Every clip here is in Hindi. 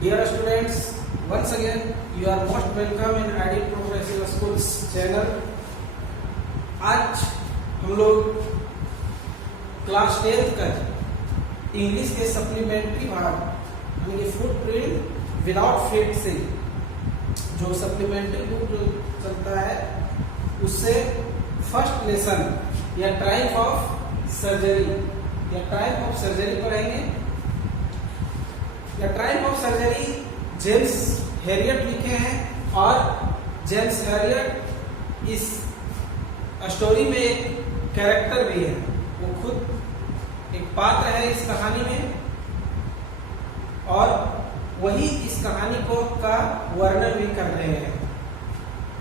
Dear students, once again you are most welcome in Ideal Progressive Schools channel. आज हम लोग क्लास 10th का इंग्लिश के सप्लीमेंट्री भाग यानी फुटप्रिंट विदाउट फीट से जो सप्लीमेंट्री बुक चलता है उससे फर्स्ट लेसन या टाइप ऑफ सर्जरी पढ़ेंगे। या type of surgery James Harriet लिखे हैं और जेम्स हैरियट इस स्टोरी में एक कैरेक्टर भी है, वो खुद एक पात्र है इस कहानी में और वही इस कहानी को का वर्णन भी कर रहे हैं।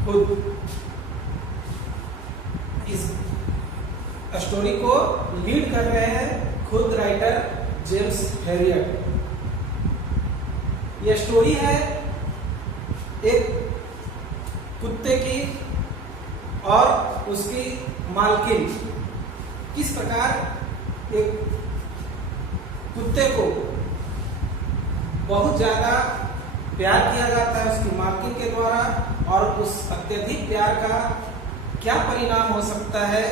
खुद इस स्टोरी को लीड कर रहे हैं खुद राइटर जेम्स हैरियट। यह स्टोरी है एक कुत्ते की और उसकी मालकिन किस प्रकार एक कुत्ते को बहुत ज्यादा प्यार किया जाता है उसकी मालकिन के द्वारा और उस अत्यधिक प्यार का क्या परिणाम हो सकता है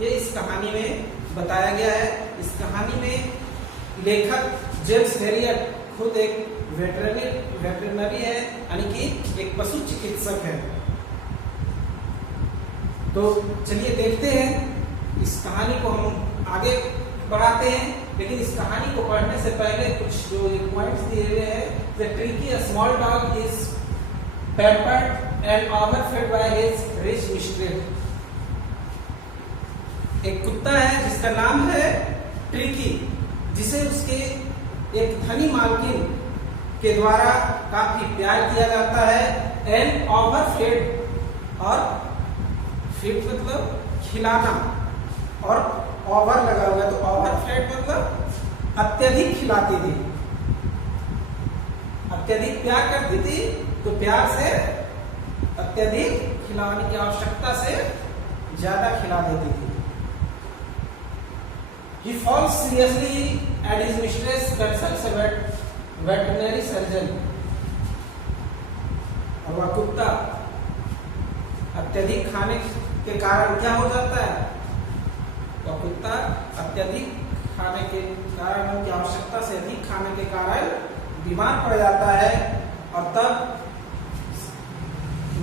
ये इस कहानी में बताया गया है। इस कहानी में लेखक जेम्स हैरियट खुद एक वेटरनरी है यानी कि एक पशु चिकित्सक है। तो चलिए देखते हैं इस कहानी को हम आगे बढ़ाते हैं, लेकिन इस कहानी को पढ़ने से पहले कुछ जो पॉइंट्स दिए हुए हैं। The tricky small dog is pampered and overfed by his rich mistress। एक कुत्ता है जिसका नाम है ट्रिकी, जिसे उसके एक धनी मालकिन के द्वारा काफी प्यार किया जाता है। एंड ओवरफेड और फीड मतलब खिलाना और ओवर लगा हुआ है तो ओवरफेड मतलब अत्यधिक खिलाती थी, अत्यधिक प्यार करती थी तो प्यार से अत्यधिक खिलाने की आवश्यकता से ज्यादा खिला देती थी। He falls seriously and his mistress consults a veterinary surgeon। और वह कुत्ता अत्यधिक खाने के कारण क्या हो जाता है, वह कुत्ता अत्यधिक खाने के कारण उनकी आवश्यकता से अधिक खाने के कारण बीमार पड़ जाता है और तब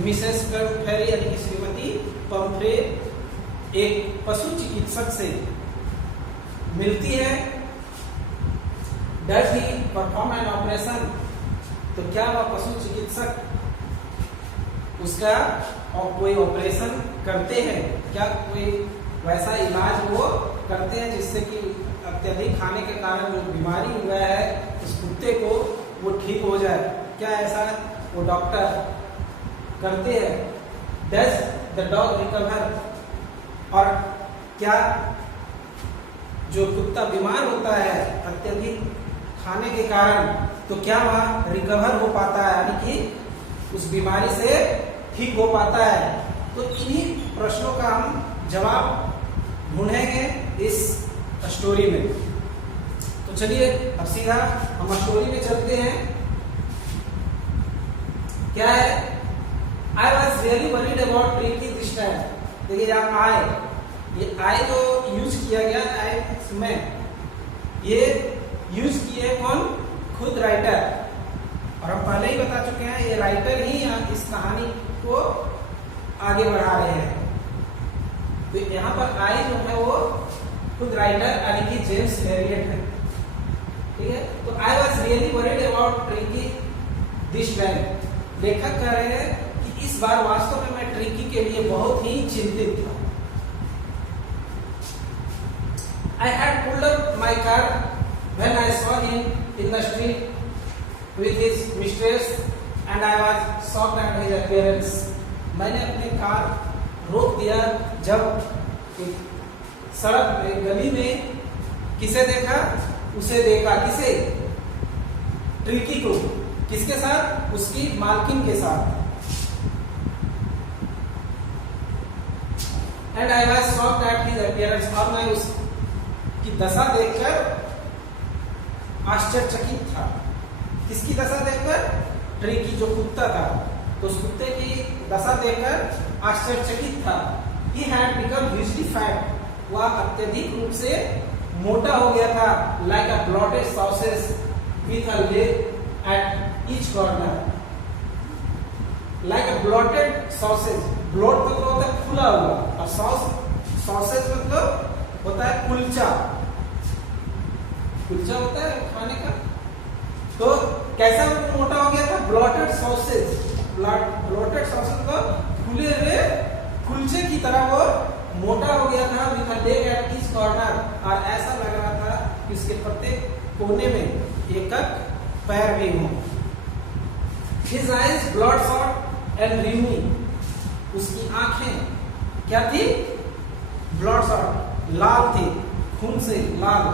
मिसेस पैम्फ्रे यानी कि श्रीमती पैम्फ्रे एक पशु चिकित्सक से मिलती है। Does he perform an operation, तो क्या वह पशु चिकित्सक उसका कोई ऑपरेशन करते हैं, क्या कोई वैसा इलाज वो करते हैं जिससे कि अत्यधिक खाने के कारण जो बीमारी हुआ है उस कुत्ते को वो ठीक हो जाए, क्या ऐसा वो डॉक्टर करते हैं। डज द डॉग रिकवर, और क्या जो कुत्ता बीमार होता है अत्यधिक खाने के कारण तो क्या वह रिकवर हो पाता है यानी कि उस बीमारी से ठीक हो पाता है। तो इन्हीं प्रश्नों का हम जवाब ढूंढेंगे इस स्टोरी में। तो चलिए अब सीधा हम स्टोरी में चलते हैं। क्या है, I was really worried about tricky this time. देखिए यहाँ ये आई जो यूज किया गया आई में ये यूज किए कौन, खुद राइटर। और हम पहले ही बता चुके हैं ये राइटर ही इस कहानी को आगे बढ़ा रहे हैं। तो यहाँ पर आई जो है वो खुद राइटर यानी कि जेम्स हैरियट है, ठीक है। तो I was really worried about tricky this time. लेखक कह रहे हैं कि इस बार वास्तव में मैं ट्रिकी के लिए बहुत ही चिंतित था। I had pulled up my car when I saw him in the street with his mistress and I was shocked at his appearance। मैंने अपनी कार रोक दिया जब एक सड़क में गली में किसे देखा, उसे देखा, किसे, ट्रिकी को, किसके साथ, उसकी मालकिन के साथ। And I was shocked at his appearance, और मैं उसकी दशा देखकर आश्चर्यचकित था। किसकी दशा देखकर? ट्रिकी जो कुत्ता था, तो उस कुत्ते की दशा देखकर आश्चर्यचकित था। He had become hugely fat, वह अत्यधिक रूप से मोटा हो गया था, like a bloated sausage with a leg at each corner, like a bloated sausage. bloat मतलब होता है फूला हुआ, और sausage मतलब होता है कुलचा। कुलचा होता है खाने का। तो कैसा मोटा हो गया था? bloated sausage, bloated sausage मतलब फूले हुए कुलचे की तरह वो मोटा हो गया था। with a leg at each corner, और ऐसा लग रहा था कि उसके प्रत्येक कोने में एक पैर भी हो। His eyes bloodshot and rheumy, उसकी आंखें क्या थी? bloodshot, लाल थी, खून से लाल,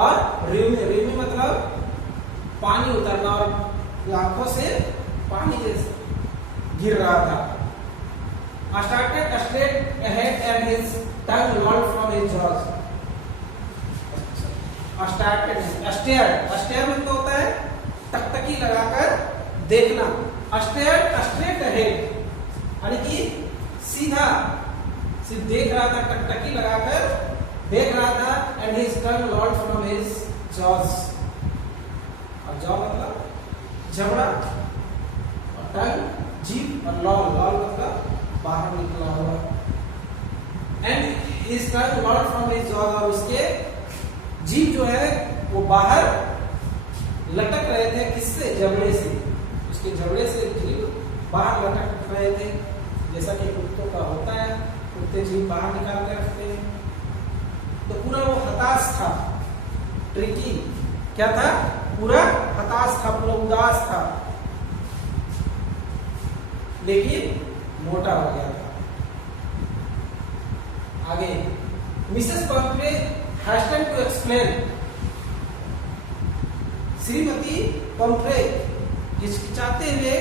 और rheumy मतलब पानी उतरना, और आंखों से पानी जैसे गिर रहा था। Started straight ahead and his tongue lolled from his jaws. Stare मतलब होता है टकटकी लगाकर देखना। स्ट्रेट अहेड यानी कि सीधा देख रहा था, टकटकी लगाकर देख रहा था। And his tongue लॉल्ड from his jaws, और जॉ मतलब जबड़ा, और टंग जीभ, और लॉल मतलब बाहर निकला हुआ। And his tongue लॉल्ड from his jaws, और उसके जीभ जो है वो बाहर लटक रहे थे। किससे? जबड़े से। उसके जबड़े से जीभ बाहर लटक रहे थे, जैसा कि कुत्तों का होता है, कुत्ते जीभ बाहर निकाल के रखते हैं। तो पूरा वो हताश था, ट्रिकी क्या था? पूरा हताश था, पूरा उदास था, लेकिन मोटा हो गया था। आगे Mrs Pumphrey hasted to explain, श्रीमती पंफ्रे हिचकिचाते हुए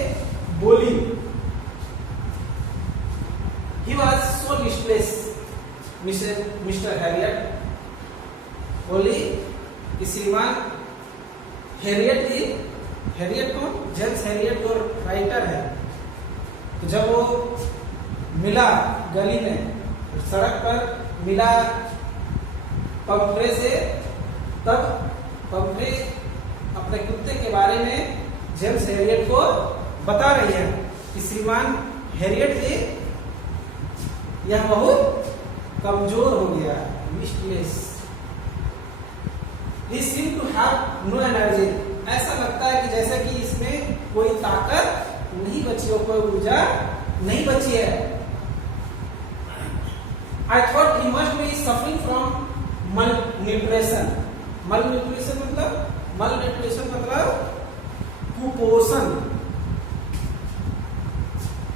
बोली। He was so listless, Mr Herriot बोली कि श्रीमान हैरियट थी। हैरियट कौन? जेम्स हैरियट जो राइटर है। तो जब वो मिला गली में, सड़क पर मिला पंफ्रे से, तब पंफ्रे अपने कुत्ते के बारे में जेम्स हैरियट को बता रही है कि श्रीमान हैरियट थे, यह बहुत कमजोर हो गया, मिस्टलेस। He seemed to have no energy, ऐसा लगता है कि जैसे कि इसमें कोई ताकत नहीं बची हो, कोई ऊर्जा नहीं बची है। I thought he must be suffering from malnutrition. malnutrition मतलब कुपोषण।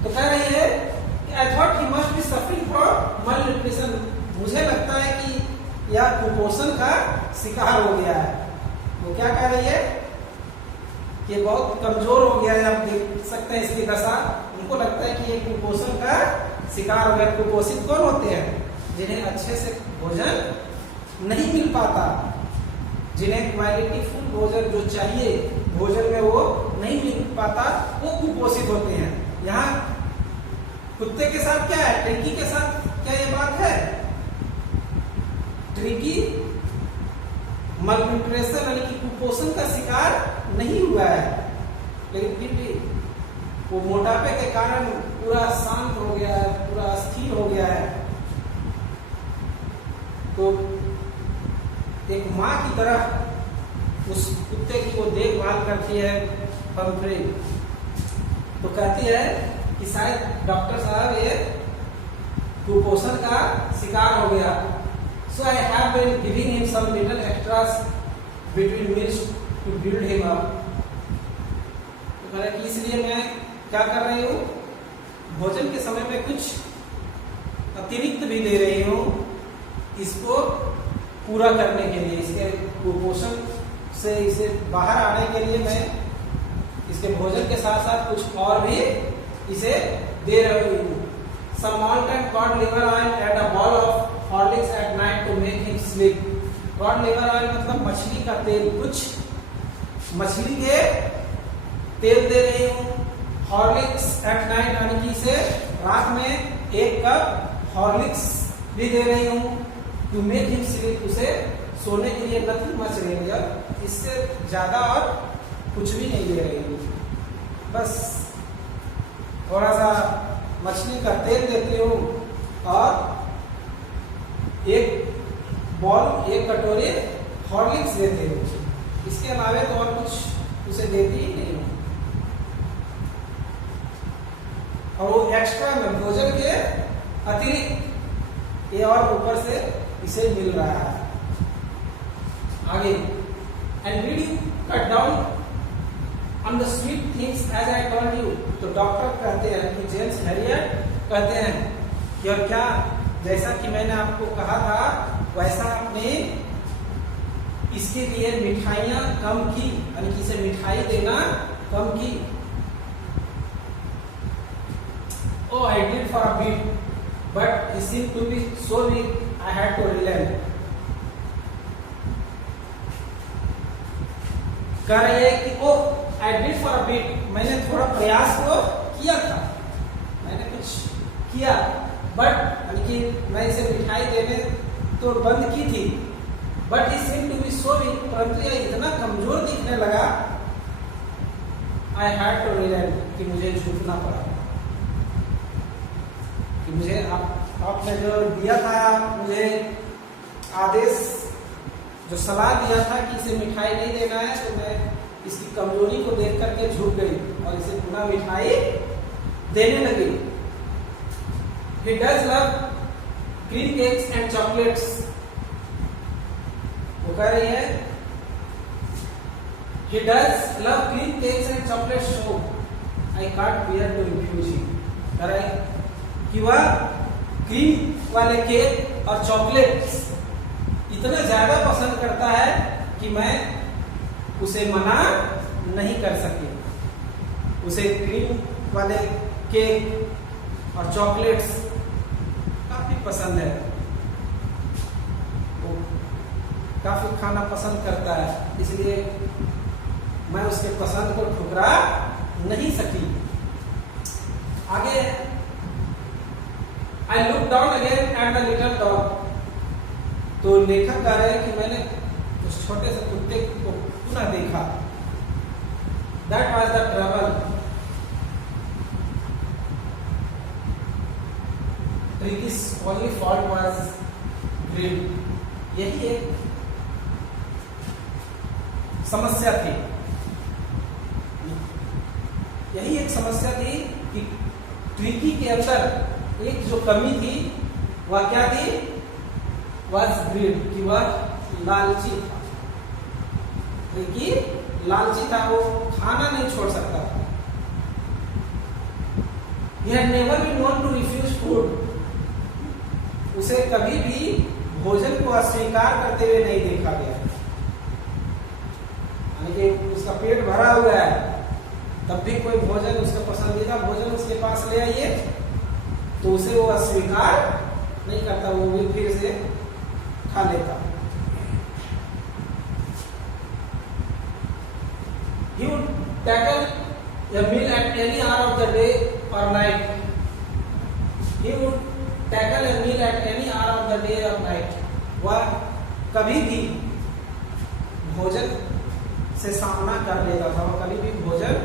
तो कह रही है कि I thought he must be suffering from malnutrition, मुझे लगता है कि यह कुपोषण का शिकार हो गया है। वो क्या कह रही है कि बहुत कमजोर हो गया है। आप देख सकते हैं इसकी दशा, उनको लगता है कि ये कुपोषण का शिकार हो गया। कुपोषित कौन होते हैं? जिन्हें अच्छे से भोजन नहीं मिल पाता, जिन्हें क्वालिटी फुल भोजन जो चाहिए भोजन में वो नहीं मिल पाता, वो कुपोषित होते हैं। यहाँ कुत्ते के साथ क्या है? ट्रिकी के साथ क्या ये बात है? ट्रिकी मल्टीन्यूट्रिशन यानी कि कुपोषण का शिकार नहीं हुआ है, लेकिन फिर भी वो मोटापे के कारण पूरा शांत हो गया है, पूरा स्थिर हो गया है। तो एक माँ की तरह उस कुत्ते की वो देखभाल करती है पंफ्रे। तो कहती है कि शायद डॉक्टर साहब ये कुपोषण का शिकार हो गया। So I have been giving him some little extras between meals to build him up. तो कह रहा कि इसलिए मैं क्या कर रही हूँ, भोजन के समय में कुछ अतिरिक्त भी दे रही हूँ इसको पूरा करने के लिए, इसके कुपोषण से इसे बाहर आने के लिए मैं इसके भोजन के साथ साथ कुछ और भी इसे दे रही हूँ। Some malt and cod liver oil and a ball of Horlicks at night to make him sleep. Cod liver oil मतलब मछली का तेल, कुछ मछली के तेल दे रही हूँ, हॉर्लिक्स एट नाइट यानी कि इसे रात में 1 कप हॉर्लिक्स भी दे रही हूँ, टू मेक हिम स्लीप, उसे सोने के लिए नथिंग मच रही है, इससे ज्यादा और कुछ भी नहीं दे रही हूँ, बस थोड़ा सा मछली का तेल देती हूँ और एक कटोरी हॉर्लिक्स देते हूँ, इसके अलावा तो और कुछ उसे देती ही नहीं हूँ। और वो एक्स्ट्रा में भोजन के अतिरिक्त ये और ऊपर से इसे मिल रहा है। आगे, and will you cut down on the sweet things as I told you, तो डॉक्टर कहते हैं कि जेम्स हैरियट कहते हैं कि और क्या जैसा कि मैंने आपको कहा था वैसा आपने इसके लिए मिठाइयां कम की, यानी कि इसे मिठाई देना कम की। Oh, I did for a bit, but he seemed to be so weak, I had to relent. कह रहे हैं कि oh, I did for a bit, मैंने थोड़ा प्रयास तो किया था, मैंने कुछ किया, but यानी कि मैं इसे मिठाई देने तो बंद की थी, but he seemed to be so weak, परंतु यह इतना कमजोर दिखने लगा, I had to relent, कि मुझे झुकना पड़ा, कि मुझे आपने जो दिया था, मुझे आदेश जो सलाह दिया था कि इसे मिठाई नहीं देना है, तो मैं इसकी कमजोरी को देख करके झुक गई और इसे पुनः मिठाई देने लगी। He does love cream cakes and chocolates, वो कह रही है He does love cream cakes and chocolates, so I can't bear to refuse him, कह रहा है कि वह क्रीम वाले केक और चॉकलेट्स इतना ज्यादा पसंद करता है कि मैं उसे मना नहीं कर सकी। उसे क्रीम वाले केक और चॉकलेट्स काफी पसंद है, वो काफी खाना पसंद करता है, इसलिए मैं उसके पसंद को ठुकरा नहीं सकी। आगे, I looked down again at the little dog, तो लेखक कह रहे हैं कि मैंने उस छोटे से कुत्ते को पुनः देखा। That was the trouble, Tricky's only fault was greed, यही एक समस्या थी, यही एक समस्या थी कि ट्रिकी के अंदर एक जो कमी थी वह क्या थी, was greed, कि वह लालची था, ट्रिकी लालची था, वो खाना नहीं छोड़ सकता था। He had never been known to refuse food, उसे कभी भी भोजन को अस्वीकार करते हुए नहीं देखा गया, यानी कि उसका पेट भरा हुआ है तब भी कोई भोजन, उसका पसंदीदा भोजन उसके पास ले आइए तो उसे वो अस्वीकार नहीं करता, वो भी फिर से खा लेता। He would tackle a meal at any hour of the day or night. He would tackle a meal at any hour of the day or night. वह कभी भी भोजन से सामना कर लेता था, वह कभी भी भोजन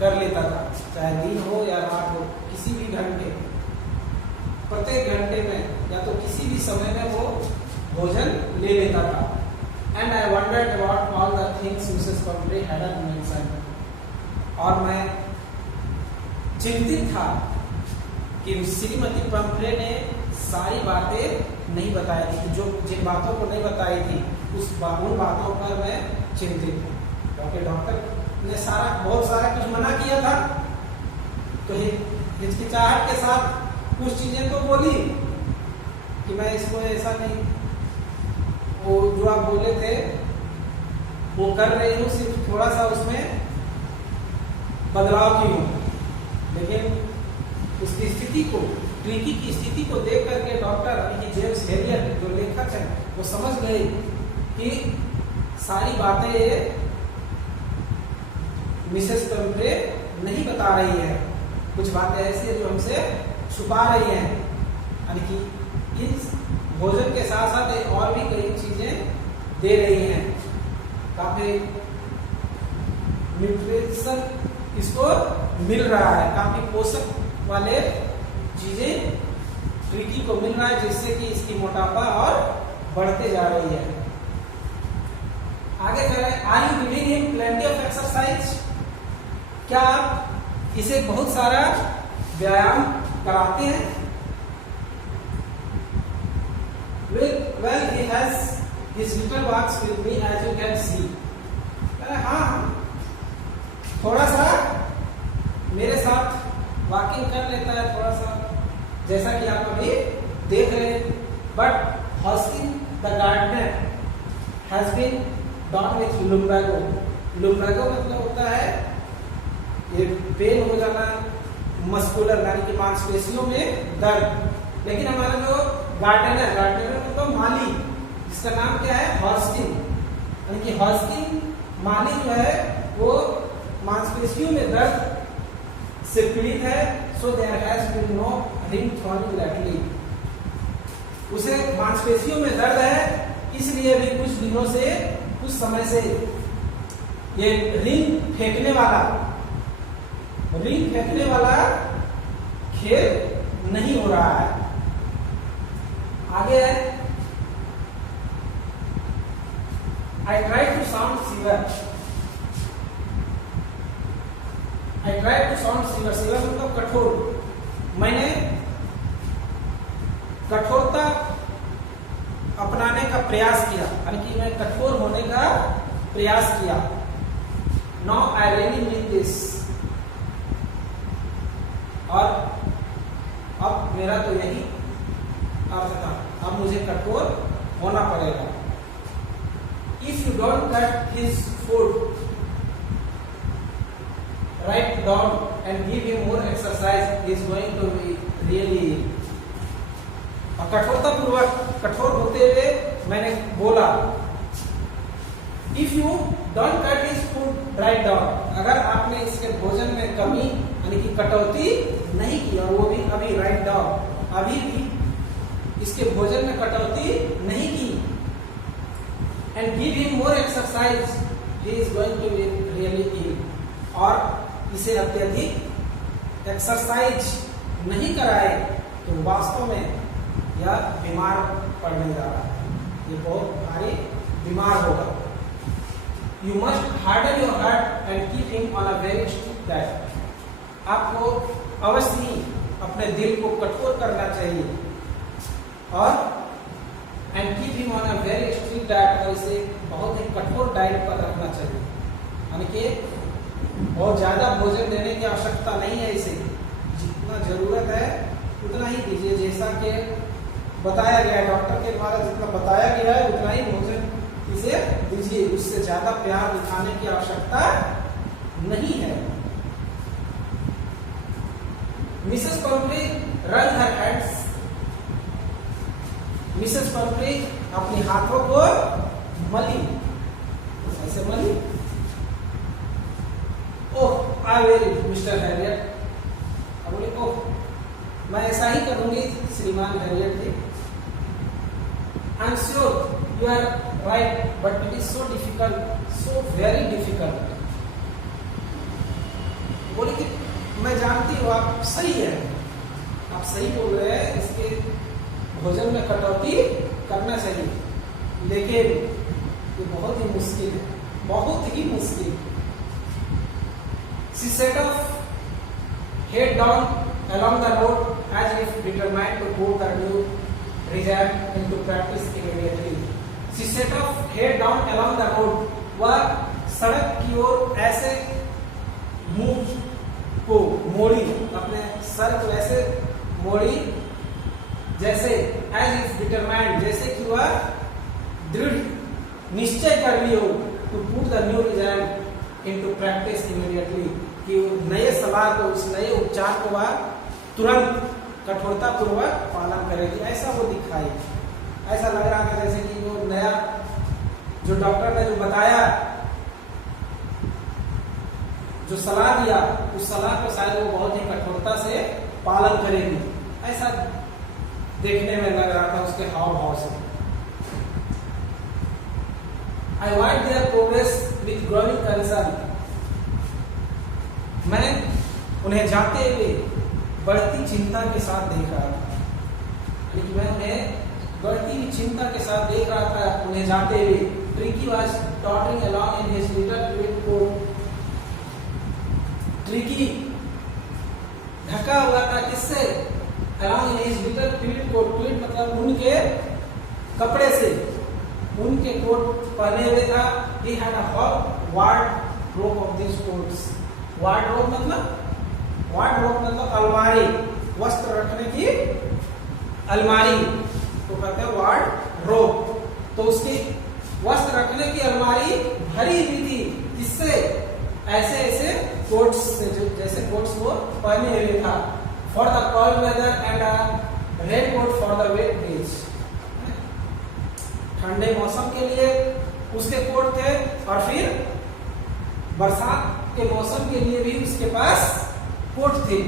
कर लेता था, चाहे दिन हो या रात हो, किसी भी घंटे, प्रत्येक घंटे में या तो किसी भी समय में वो भोजन ले लेता था। And I wondered about all the things Mrs. Pumphrey hadn't mentioned, और मैं चिंतित था कि श्रीमती पंफ्रे ने सारी बातें नहीं बताई थी, जो जिन बातों को नहीं बताई थी उन बातों पर मैं चिंतित हूँ, क्योंकि डॉक्टर ने बहुत सारा कुछ मना किया था, तो हिचकिचाहट के साथ कुछ चीजें तो बोली कि मैं इसको ऐसा नहीं, वो जो आप बोले थे वो कर रही हूँ, सिर्फ थोड़ा सा उसमें बदलाव की हूँ, लेकिन उसकी स्थिति को, ट्रिकी की स्थिति को देख करके डॉक्टर यानी जेम्स हैरियट जो लेखक हैं वो समझ गए कि सारी बातें मिसेस पंपरे नहीं बता रही है, कुछ बातें ऐसी है जो हमसे छुपा रही हैं, यानी कि इस भोजन के साथ साथ और भी कई चीजें दे रही हैं, काफी न्यूट्रिशन इसको मिल रहा है, काफी पोषक वाले चीजें ट्रिकी को मिल रहा है, जिससे कि इसकी मोटापा और बढ़ते जा रही है। आगे चलें, are you giving him plenty of exercise? क्या आप इसे बहुत सारा व्यायाम कराते हैं? Well, he has his little box with me, as you can see. हाँ, थोड़ा सा मेरे साथ वॉकिंग कर लेता है, थोड़ा सा, जैसा कि आप अभी देख रहे हैं। But Hoskin the gardener has been done with lumbago. Lumbago मतलब होता है ये पेन हो जाना, मस्कुलर यानी कि मांसपेशियों में दर्द। लेकिन हमारा जो गार्डनर मतलब माली, जिसका नाम क्या है हॉस्किन, यानी कि हॉस्किन माली जो है वो मांसपेशियों में दर्द से पीड़ित है। So there has been no ring throwing laterally, उसे मांसपेशियों में दर्द है, इसलिए भी कुछ दिनों से, कुछ समय से ये रिंग फेंकने वाला खेल नहीं हो रहा है। आगे है, I try to sound severe. severe मतलब कठोर। मैंने कठोरता अपनाने का प्रयास किया, यानी कि मैं कठोर होने का प्रयास किया। Now I really mean this. और अब मेरा तो यही अर्थ था, अब मुझे कठोर होना पड़ेगा। If you don't cut his food right down and give him more exercise, he is going to be really ill. कठोर होते हुए मैंने बोला, if you don't cut his food write down, अगर आपने इसके भोजन में कमी यानी कि कटौती नहीं की, और वो भी अभी राइट डाउन, अभी भी इसके भोजन में कटौती नहीं की, and give him more exercise, he is going to be really ill, और इसे अत्यधिक एक्सरसाइज नहीं कराए तो वास्तव में या बीमार पड़ने जा रहा है, ये बहुत भारी बीमार होगा। You must harden your heart and keep him on a very strict diet, आपको अवश्य ही अपने दिल को कठोर करना चाहिए, और and keep him on a very strict diet, और इसे बहुत ही कठोर डाइट पर रखना चाहिए, यानी कि बहुत ज्यादा भोजन देने की आवश्यकता नहीं है, इसे जितना जरूरत है उतना ही दीजिए, जैसा कि बताया गया है डॉक्टर के द्वारा, जितना बताया गया है उतना ही भोजन इसे दीजिए, उससे ज्यादा प्यार दिखाने की आवश्यकता नहीं है। Mrs Pumphrey wrung her hands, Mrs Pumphrey अपने हाथों को मली, ऐसे मली। Oh I will Mr Herriot, बोले ओह मैं ऐसा ही करूंगी श्रीमान Herriot ji. I'm sure you are right, but it is so difficult, so very difficult. बोले कि मैं जानती हूँ आप सही है, आप सही बोल रहे हैं, इसके भोजन में कटौती करना चाहिए, लेकिन ये बहुत ही मुश्किल है, बहुत ही मुश्किल। She set off head down along the road as if determined to put the new regime into practice immediately. She set off head down along the road. वह सड़क की ओर ऐसे मुंह को मोड़ी, अपने सर को ऐसे मोड़ी जैसे as if determined, जैसे कि वह दृढ़ निश्चय कर ली हो to put the new regime into practice immediately, कि नए सलाह को, उस नए उपचार को वह तुरंत कठोरता पूर्वक पालन करेगी, ऐसा वो दिखाई। ऐसा लग रहा था जैसे कि वो नया जो डॉक्टर ने जो बताया, जो सलाह दिया उस सलाह को शायद वो बहुत ही कठोरता से पालन करेगी, ऐसा देखने में लग रहा था उसके हाव भाव से। I watched their progress with growing concern. मैं उन्हें जाते हुए बढ़ती चिंता के साथ देख रहा था, लेकिन मैं उन्हें बढ़ती हुई चिंता के साथ देख रहा था उन्हें जाते हुए। Tricky was tottering along in his little tweed coat. Tricky ढका हुआ था किससे? Along in his little tweed coat. tweed मतलब ऊन के कपड़े से, ऊन के कोट पहने हुए था। He had a whole wardrobe of these coats. wardrobe मतलब अलमारी, वस्त्र रखने की अलमारी तो कहते हैं wardrobe। तो उसकी वस्त्र रखने की अलमारी भरी हुई थी, इससे ऐसे ऐसे कोट्स से, जैसे कोट्स वो पहने हुए था। For the cold weather and a raincoat for the wet days. ठंडे मौसम के लिए उसके कोट थे और फिर बरसात के मौसम के लिए भी उसके पास कोट थे।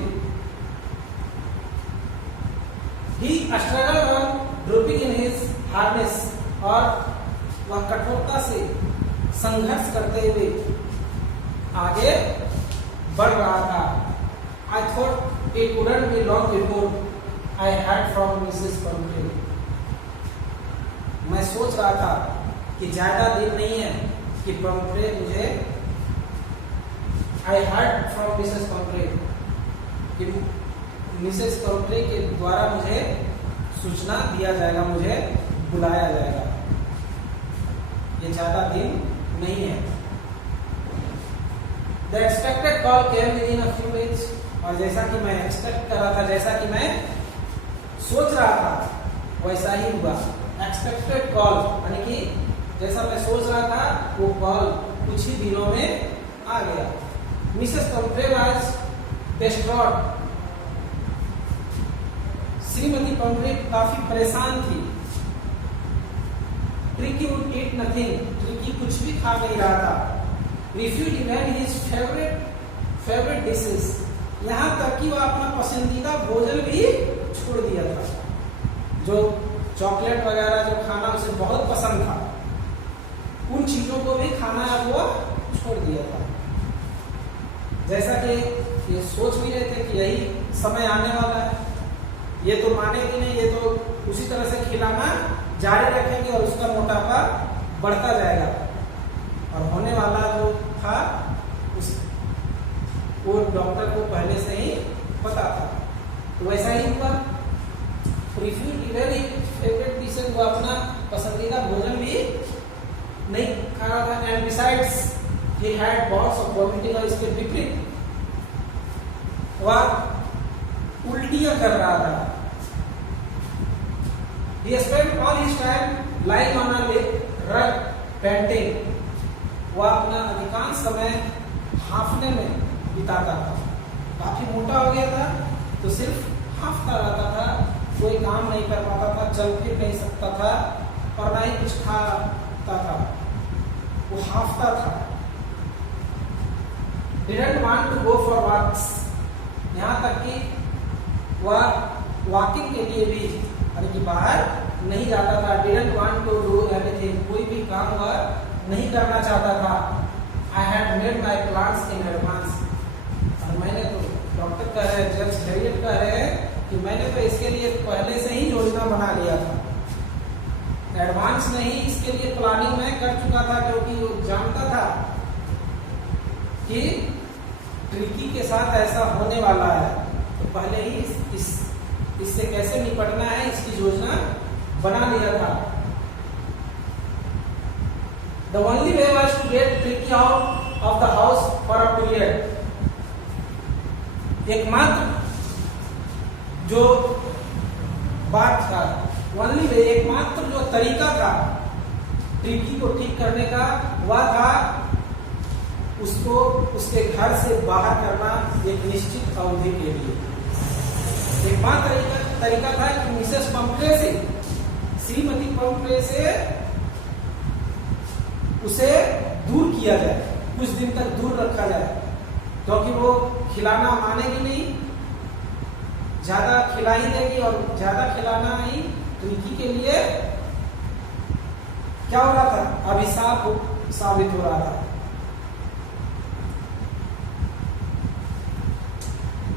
He struggled on dropping in his harness, और वह कठोरता से संघर्ष करते हुए आगे बढ़ रहा था। I thought it wouldn't be long before I heard from Mrs. Pumphrey. मैं सोच रहा था कि ज्यादा दिन नहीं है कि पंफ्रे मुझे I heard from Mrs. Pumphrey कि मिसेस पंफ्रे के द्वारा मुझे सूचना दिया जाएगा, मुझे बुलाया जाएगा। ये ज्यादा दिन नहीं है। The expected call came within a few minutes. और जैसा कि मैं एक्सपेक्ट कर रहा था, जैसा कि मैं सोच रहा था, वैसा ही हुआ। एक्सपेक्टेड कॉल यानी कि जैसा मैं सोच रहा था वो कॉल कुछ ही दिनों में आ गया। Mrs Pumphrey was distraught. Shrimati Pumphrey काफी परेशान थी। Tricki would eat nothing. Tricki कुछ भी खा नहीं रहा था। Refuse even his favourite dishes. यहाँ तक कि वह अपना पसंदीदा भोजन भी छोड़ दिया था। जो चॉकलेट वगैरह जो खाना उसे बहुत पसंद था, उन चीजों को भी खाना अब वो छोड़ दिया था। जैसा कि ये सोच भी रहे थे कि यही समय आने वाला है, ये तो मानेगी नहीं, ये तो उसी तरह से खिलाना जारी रखेंगे और उसका मोटापा बढ़ता जाएगा। और होने वाला जो था वो डॉक्टर को पहले से ही पता था। तो वैसा ही हुआ। फेवरेट डिशेस, वो अपना पसंदीदा भोजन भी नहीं खा रहा था। And besides he had bots of vomiting. और इसके विपरीत वह उल्टियां कर रहा था। He spent all his time lying on a rug panting. वह अपना अधिकांश समय हांफने में बिताता था। काफी मोटा हो गया था तो सिर्फ हांफता रहता था, कोई काम नहीं कर पाता था, चल फिर नहीं सकता था और ना ही कुछ खाता था, वो हांफता था। Didn't want to go for walks. यहाँ तक कि वह वॉकिंग के लिए भी यानी कि बाहर नहीं जाता था। Didn't want to do anything. कोई भी काम वह नहीं करना चाहता था। I had made my plans in advance. और मैंने तो डॉक्टर कह रहे हैं, जेम्स हैरियट कह रहे हैं कि मैंने तो इसके लिए पहले से ही योजना बना लिया था। एडवांस नहीं, इसके लिए प्लानिंग मैं कर चुका था, क्योंकि वो जानता था कि ट्रिकी के साथ ऐसा होने वाला है। तो पहले ही इससे कैसे निपटना है इसकी योजना बना लिया था। The only way was to get Tricky out of the house for a period. एकमात्र जो बात था, only way, एकमात्र जो तरीका था ट्रिकी को ठीक करने का, वह था उसको उसके घर से बाहर करना एक निश्चित अवधि के लिए। एकमात्र तरीका था कि मिसेस पंफ्रे से, श्रीमती पंफ्रे से उसे दूर किया जाए, कुछ दिन तक दूर रखा जाए। क्योंकि वो खिलाना मानेगी नहीं, ज्यादा खिला ही देगी और ज्यादा खिलाना ही रिकी के लिए क्या हो रहा था, अभिशाप साबित हो रहा था।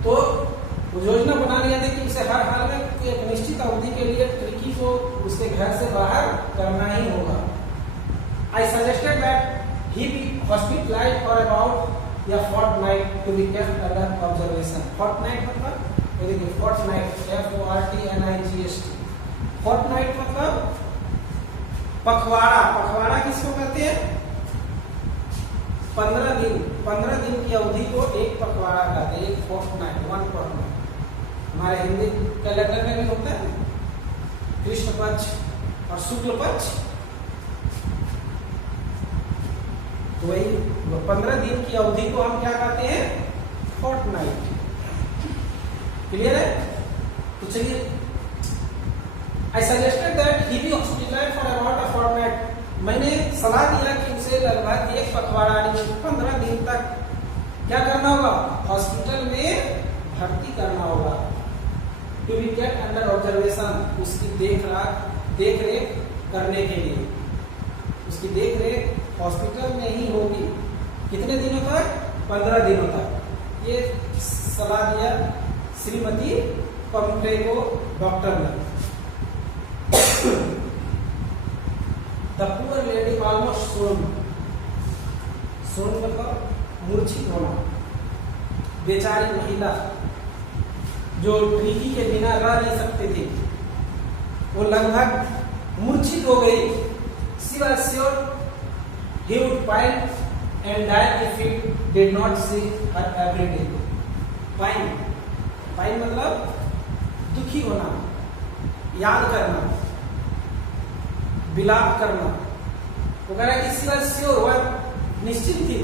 तो योजना बना लिया था कि उसे हर हाल में एक निश्चित अवधि के लिए ट्रिकी को उसके घर से बाहर करना ही होगा। I suggested that he be hospitalised for about या fortnight to be kept under observation. Fortnight मतलब देखिए, फोर्टनाइट FORTNIGHT, फोर्टनाइट मतलब पखवाड़ा। पखवाड़ा किसको कहते हैं? 15 दिन की अवधि को एक पखवाड़ा कहते हैं, एक फोर्टनाइट, 1 फोर्टनाइट। हमारे हिंदी कैलेंडर में भी होता है कृष्ण पक्ष और शुक्ल पक्ष, तो वही 15 दिन की अवधि को हम क्या कहते हैं? फोर्टनाइट। क्लियर है? तो चलिए, I suggested that he be hospitalised for about a fortnight. मैंने सलाह दिया कि उसे लगभग एक पखवाड़ा 15 दिन तक क्या करना होगा? हॉस्पिटल में भर्ती करना होगा। To be kept under observation, उसकी देख रेख करने के लिए। उसकी देख रेख हॉस्पिटल में ही होगी। कितने दिनों तक? 15 दिनों तक। ये सलाह दिया श्रीमती पंप्रे को डॉक्टर ने। द पुअर लेडी ऑलमोस्ट सोन मतलब मूर्छित होना। बेचारी महिला जो ट्रिकी के बिना रह नहीं सकते थे, वो लगभग मूर्छित हो गई। She was sure he would pine and die if he did not see her every day. Pine मतलब दुखी होना, याद करना, विलाप करना। वो कह रहा है कि she was sure, वह निश्चित थी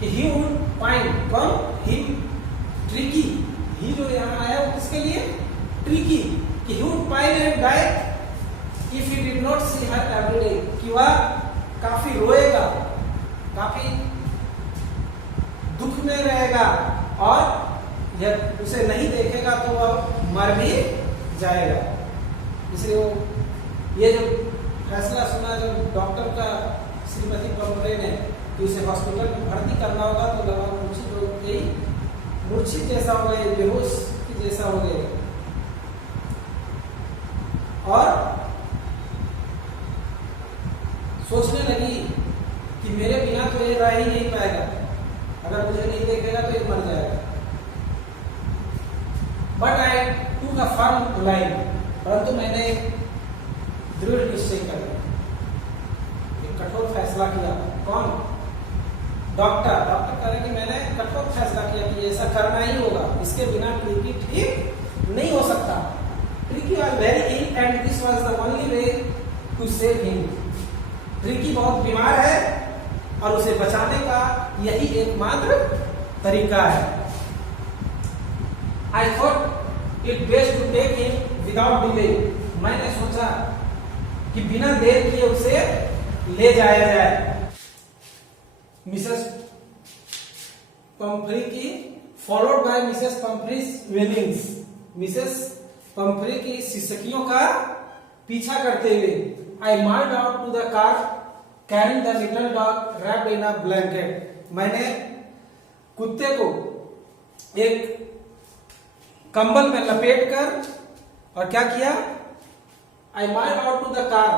कि he would pine, कौन? he ट्रिकी, ही जो यहाँ आया वो किसके लिए? ट्रिकी, कि he would pine and die if he did not see her every day, कि वह काफी रोएगा, काफी दुख में रहेगा और जब उसे नहीं देखेगा तो वह मर भी जाएगा। इसलिए वो ये जो फैसला सुना जब डॉक्टर का श्रीमती पंप्रे ने कि उसे हॉस्पिटल में भर्ती करना होगा, तो लगभग मूर्छित हो गई, मूर्छित जैसा हो गए, बेहोश जैसा हो गए और सोचने लगी कि मेरे बिना तो ये रह ही नहीं पाएगा, अगर मुझे नहीं देखेगा तो ये मर जाएगा। बट आई टूक अ फर्म लाइन, परंतु मैंने दृढ़ निश्चय कर लिया, एक कठोर फैसला किया। कौन? डॉक्टर कह रहे कि मैंने कठोर फैसला किया कि ऐसा करना ही होगा, इसके बिना ट्रिकी ठीक नहीं हो सकता। Tricki was very ill and this was the only way to save him. Tricki बहुत बीमार है और उसे बचाने का यही एकमात्र तरीका है। I thought it best to take him without delay. मैंने सोचा कि बिना देर किए उसे ले जाया जाए। मिसेस पंफ्री की followed by Mrs Pumphrey's wailings. Mrs Pumphrey की शिष्यकियों का पीछा करते हुए I marched out to the car carrying the little dog wrapped in a blanket. मैंने कुत्ते को एक कंबल में लपेट कर और क्या किया? I marched out to the car,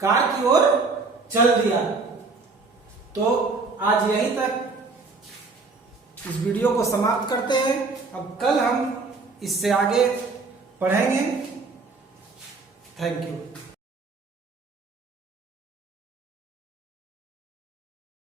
car की ओर चल दिया। तो आज यहीं तक इस वीडियो को समाप्त करते हैं। अब कल हम इससे आगे पढ़ेंगे। Thank you.